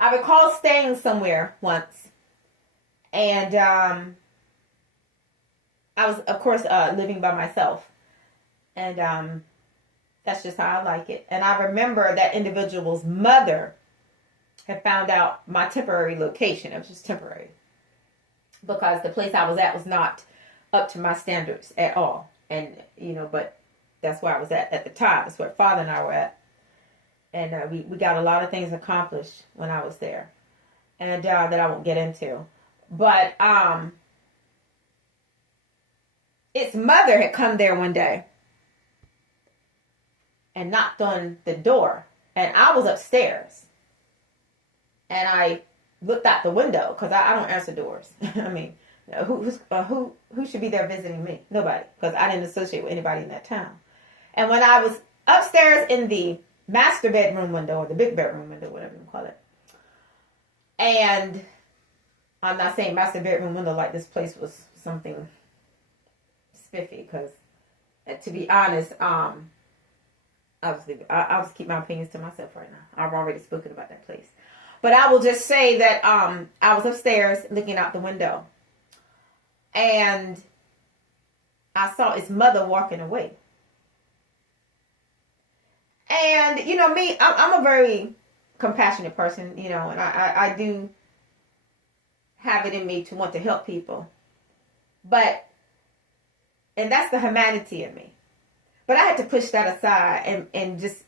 I recall staying somewhere once, and I was, of course, living by myself, and that's just how I like it. And I remember that individual's mother had found out my temporary location. It was just temporary because the place I was at was not up to my standards at all. And, but that's where I was at the time. That's where Father and I were at. And we got a lot of things accomplished when I was there. And that I won't get into. But its mother had come there one day and knocked on the door. And I was upstairs. And I looked out the window because I don't answer doors. I mean, who should be there visiting me? Nobody, because I didn't associate with anybody in that town. And when I was upstairs in the master bedroom window, or the big bedroom window, whatever you call it, and I'm not saying master bedroom window like this place was something spiffy, because to be honest, I'll just keep my opinions to myself right now. I've already spoken about that place. But I will just say that I was upstairs looking out the window. And I saw its mother walking away. And, me, I'm a very compassionate person, and I do have it in me to want to help people. And that's the humanity in me. But I had to push that aside and just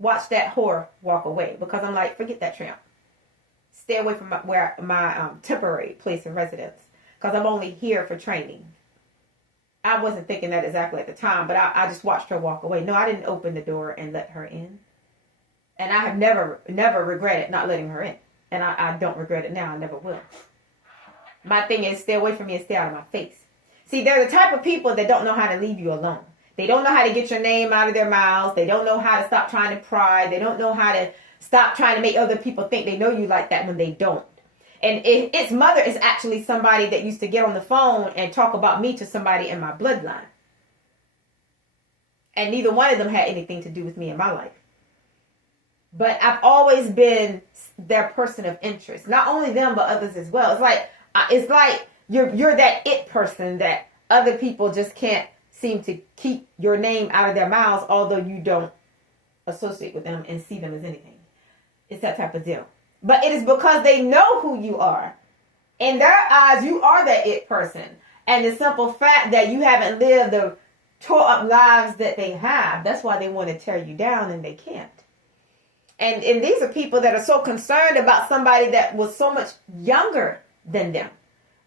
watch that whore walk away, because I'm like, forget that tramp. Stay away from my temporary place of residence, because I'm only here for training. I wasn't thinking that exactly at the time, but I just watched her walk away. No, I didn't open the door and let her in. And I have never regretted not letting her in. And I don't regret it now. I never will. My thing is, stay away from me and stay out of my face. See, they're the type of people that don't know how to leave you alone. They don't know how to get your name out of their mouths. They don't know how to stop trying to pry. They don't know how to stop trying to make other people think they know you like that when they don't. And its mother is actually somebody that used to get on the phone and talk about me to somebody in my bloodline. And neither one of them had anything to do with me in my life. But I've always been their person of interest. Not only them, but others as well. It's like you're that it person that other people just can't seem to keep your name out of their mouths, although you don't associate with them and see them as anything. It's that type of deal. But it is because they know who you are. In their eyes, you are that it person. And the simple fact that you haven't lived the tore up lives that they have, that's why they want to tear you down, and they can't. And these are people that are so concerned about somebody that was so much younger than them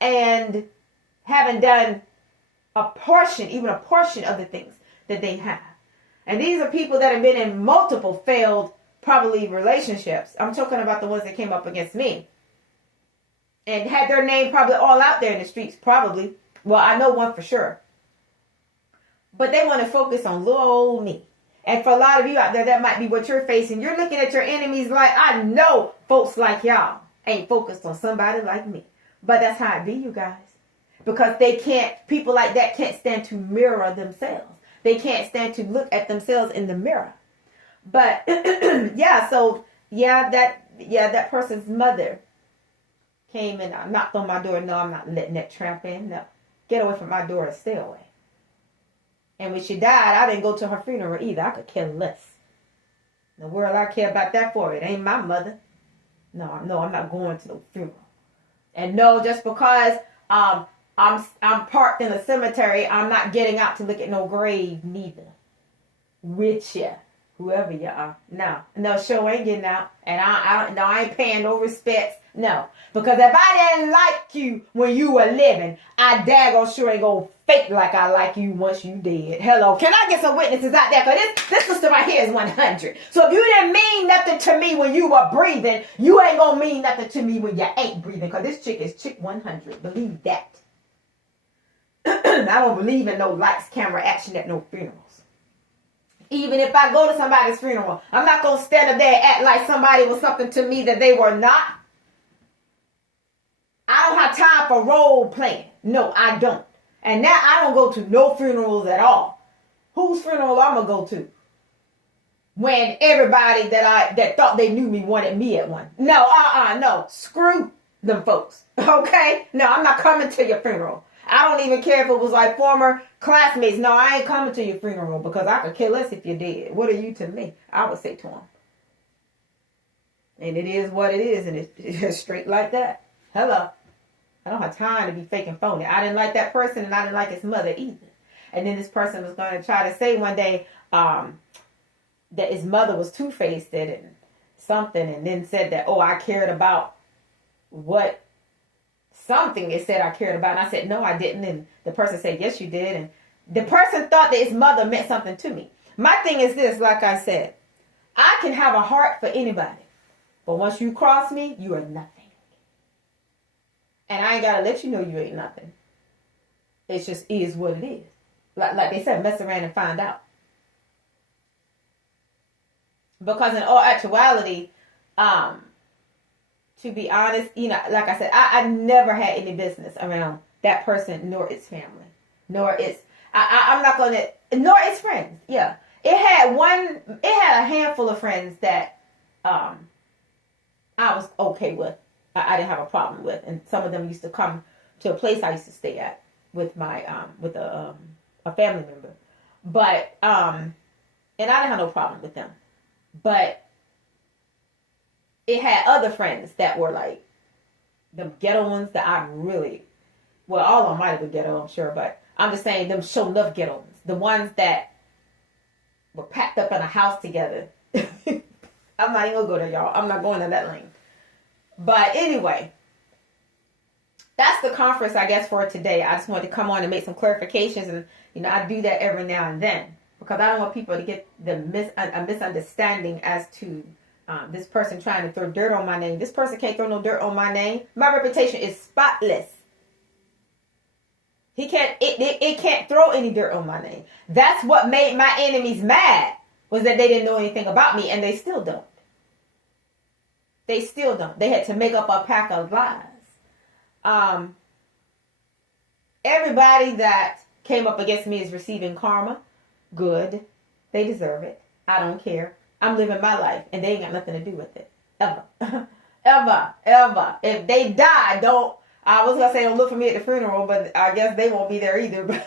and haven't done even a portion of the things that they have. And these are people that have been in multiple failed, probably, relationships. I'm talking about the ones that came up against me and had their name probably all out there in the streets, probably. Well, I know one for sure. But they want to focus on little old me. And for a lot of you out there, that might be what you're facing. You're looking at your enemies like, I know folks like y'all ain't focused on somebody like me. But that's how it be, you guys. Because people like that can't stand to mirror themselves. They can't stand to look at themselves in the mirror. But, that person's mother came and knocked on my door. No, I'm not letting that tramp in. No. Get away from my door and stay away. And when she died, I didn't go to her funeral either. I could care less. The world I care about that for, it ain't my mother. No, I'm not going to the funeral. And no, just because I'm parked in the cemetery, I'm not getting out to look at no grave neither. With ya, whoever you are. No, sure ain't getting out. And I ain't paying no respects. No, because if I didn't like you when you were living, I daggone sure ain't gonna fake like I like you once you dead. Hello, can I get some witnesses out there? Because this sister right here is 100. So if you didn't mean nothing to me when you were breathing, you ain't gonna mean nothing to me when you ain't breathing. Because this chick is chick 100. Believe that. I don't believe in no lights, camera, action at no funerals. Even if I go to somebody's funeral, I'm not gonna stand up there and act like somebody was something to me that they were not. I don't have time for role playing. No, I don't. And now I don't go to no funerals at all. Whose funeral I'm going to go to? when everybody that thought they knew me wanted me at one. No, no. Screw them folks. Okay? No, I'm not coming to your funeral. I don't even care if it was like former classmates. No, I ain't coming to your funeral because I could care less if you're dead. What are you to me? I would say to him. And it is what it is, and it's straight like that. Hello. I don't have time to be fake and phony. I didn't like that person, and I didn't like his mother either. And then this person was going to try to say one day that his mother was two-faced and something, and then said that, oh, I cared about what something it said I cared about. And I said, no, I didn't. And the person said, yes, you did. And the person thought that his mother meant something to me. My thing is this, like I said, I can have a heart for anybody. But once you cross me, you are nothing. And I ain't got to let you know you ain't nothing. It just is what it is. Like they said, mess around and find out. Because in all actuality, to be honest, like I said, I never had any business around that person, nor its family, nor its, I'm not going to, nor its friends. Yeah. It had a handful of friends that I was okay with. I didn't have a problem with. And some of them used to come to a place I used to stay at with my, with a family member. But, and I didn't have no problem with them. But it had other friends that were like the ghetto ones that I really, well, all of them might have been ghetto, I'm sure, but I'm just saying them show enough ghetto ones. The ones that were packed up in a house together. I'm not even going to go there, y'all. I'm not going to that lane. But anyway, that's the conference, I guess, for today. I just wanted to come on and make some clarifications. And, I do that every now and then. Because I don't want people to get a misunderstanding as to this person trying to throw dirt on my name. This person can't throw no dirt on my name. My reputation is spotless. It can't throw any dirt on my name. That's what made my enemies mad, was that they didn't know anything about me, and they still don't. They still don't. They had to make up a pack of lies. Everybody that came up against me is receiving karma. Good. They deserve it. I don't care. I'm living my life, and they ain't got nothing to do with it. Ever. Ever. If they die, I was going to say don't look for me at the funeral, but I guess they won't be there either.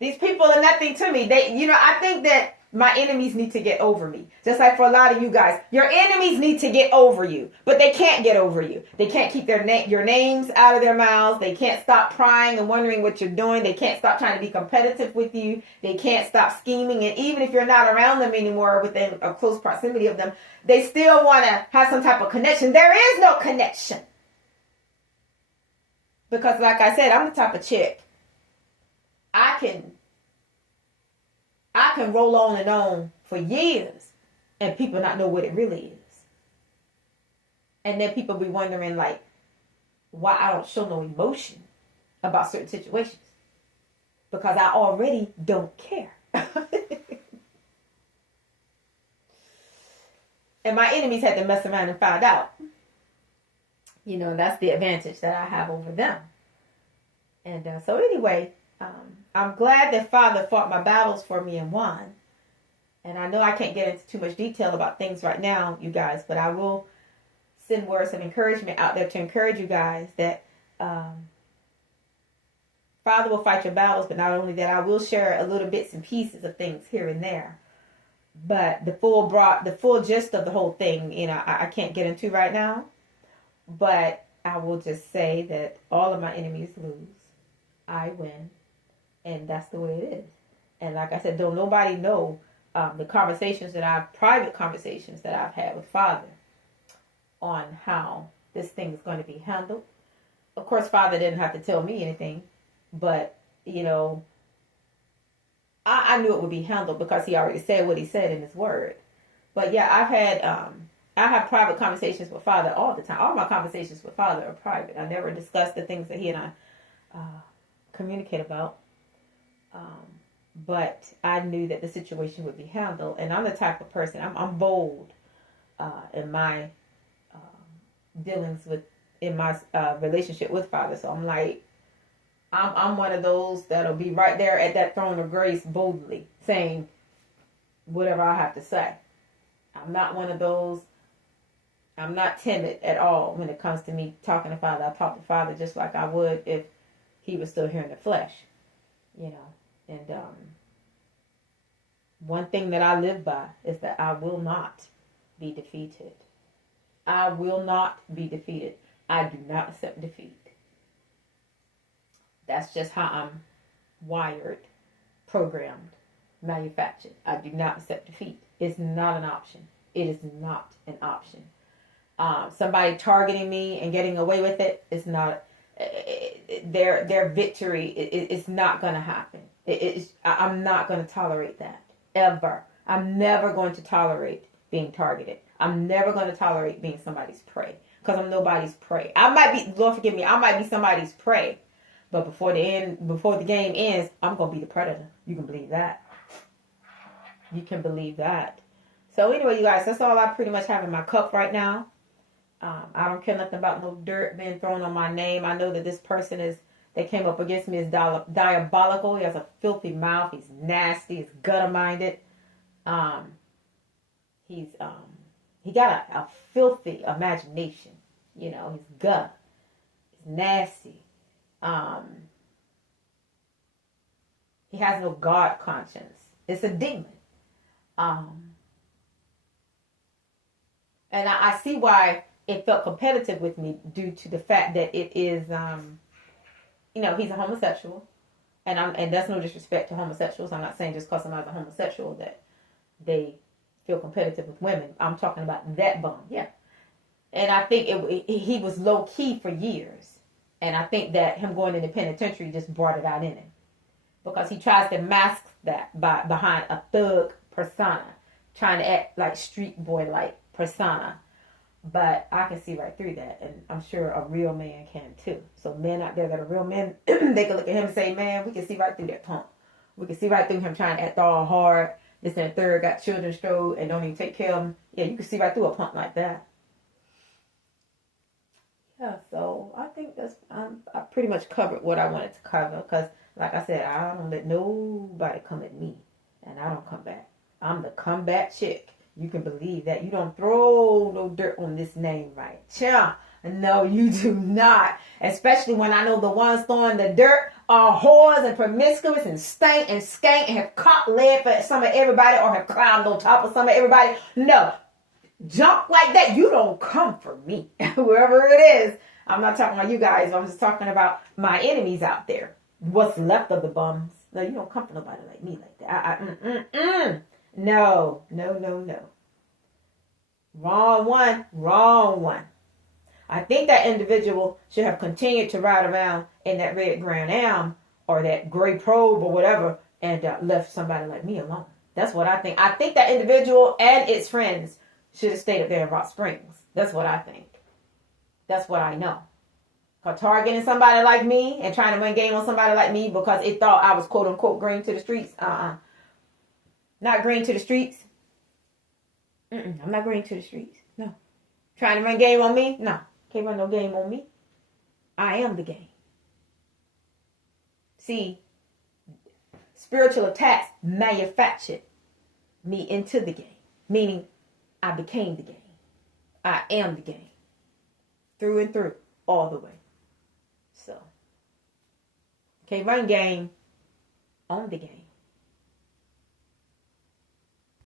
These people are nothing to me. I think that my enemies need to get over me. Just like for a lot of you guys. Your enemies need to get over you. But they can't get over you. They can't keep your names out of their mouths. They can't stop prying and wondering what you're doing. They can't stop trying to be competitive with you. They can't stop scheming. And even if you're not around them anymore, within a close proximity of them, they still want to have some type of connection. There is no connection. Because like I said, I'm the type of chick. I can roll on and on for years and people not know what it really is. And then people be wondering like why I don't show no emotion about certain situations. Because I already don't care. And my enemies had to mess around and find out. That's the advantage that I have over them. And so anyway, I'm glad that Father fought my battles for me and won. And I know I can't get into too much detail about things right now, you guys, but I will send words of encouragement out there to encourage you guys that Father will fight your battles, but not only that, I will share a little bits and pieces of things here and there. But the full gist of the whole thing, I can't get into right now. But I will just say that all of my enemies lose. I win. And that's the way it is. And like I said, don't nobody know the private conversations that I've had with Father on how this thing is going to be handled. Of course, Father didn't have to tell me anything, but, I knew it would be handled because he already said what he said in his word. But yeah, I have private conversations with Father all the time. All my conversations with Father are private. I never discuss the things that he and I communicate about. But I knew that the situation would be handled. And I'm the type of person, I'm bold in my dealings in my relationship with Father. So I'm like, I'm one of those that'll be right there at that throne of grace boldly saying whatever I have to say. I'm not one of those. I'm not timid at all when it comes to me talking to Father. I talk to Father just like I would if he was still here in the flesh, you know. And one thing that I live by is that I will not be defeated. I will not be defeated. I do not accept defeat. That's just how I'm wired, programmed, manufactured. I do not accept defeat. It's not an option. It is not an option. Somebody targeting me and getting away with it is not their victory. It's not going to happen. I'm not going to tolerate that ever. I'm never going to tolerate being targeted. I'm never going to tolerate being somebody's prey because I'm nobody's prey. I might be, Lord forgive me, I might be somebody's prey, but before the game ends, I'm going to be the predator. You can believe that. You can believe that. So anyway, you guys, that's all I pretty much have in my cup right now. I don't care nothing about no dirt being thrown on my name. I know that this person that came up against me is diabolical. He has a filthy mouth. He's nasty. He's gutter-minded. He got a filthy imagination. You know, he's gut. He's nasty. He has no God conscience. It's a demon. And I see why it felt competitive with me due to the fact that it is, he's a homosexual. And that's no disrespect to homosexuals. I'm not saying just because somebody's a homosexual that they feel competitive with women. I'm talking about that bum, yeah. And I think he was low key for years. And I think that him going in the penitentiary just brought it out in him. Because he tries to mask that behind a thug persona. Trying to act like street boy-like persona. But I can see right through that. And I'm sure a real man can too. So men out there that are real men, they can look at him and say, man, we can see right through that punk. We can see right through him trying to act all hard. This and the third, got children strode and don't even take care of them. Yeah, you can see right through a punk like that. Yeah, so I think I pretty much covered what I wanted to cover. Because, like I said, I don't let nobody come at me. And I don't come back. I'm the comeback chick. You can believe that. You don't throw no dirt on this name right. Cha. No, you do not. Especially when I know the ones throwing the dirt are whores and promiscuous and stank and skank and have caught lead for some of everybody or have climbed on top of some of everybody. No. Junk like that, you don't come for me. Whoever it is. I'm not talking about you guys. I'm just talking about my enemies out there. What's left of the bums. No, you don't come for nobody like me like that. No. Wrong one. I think that individual should have continued to ride around in that red Grand Am or that gray probe or whatever and left somebody like me alone. That's what I think. I think that individual and its friends should have stayed up there in Rock Springs. That's what I think. That's what I know. For targeting somebody like me and trying to run game on somebody like me because it thought I was quote unquote green to the streets. Not green to the streets. I'm not green to the streets. No. Trying to run game on me? No. Can't run no game on me. I am the game. See, spiritual attacks manufactured me into the game. Meaning, I became the game. I am the game. Through and through. All the way. So, can't run game on the game.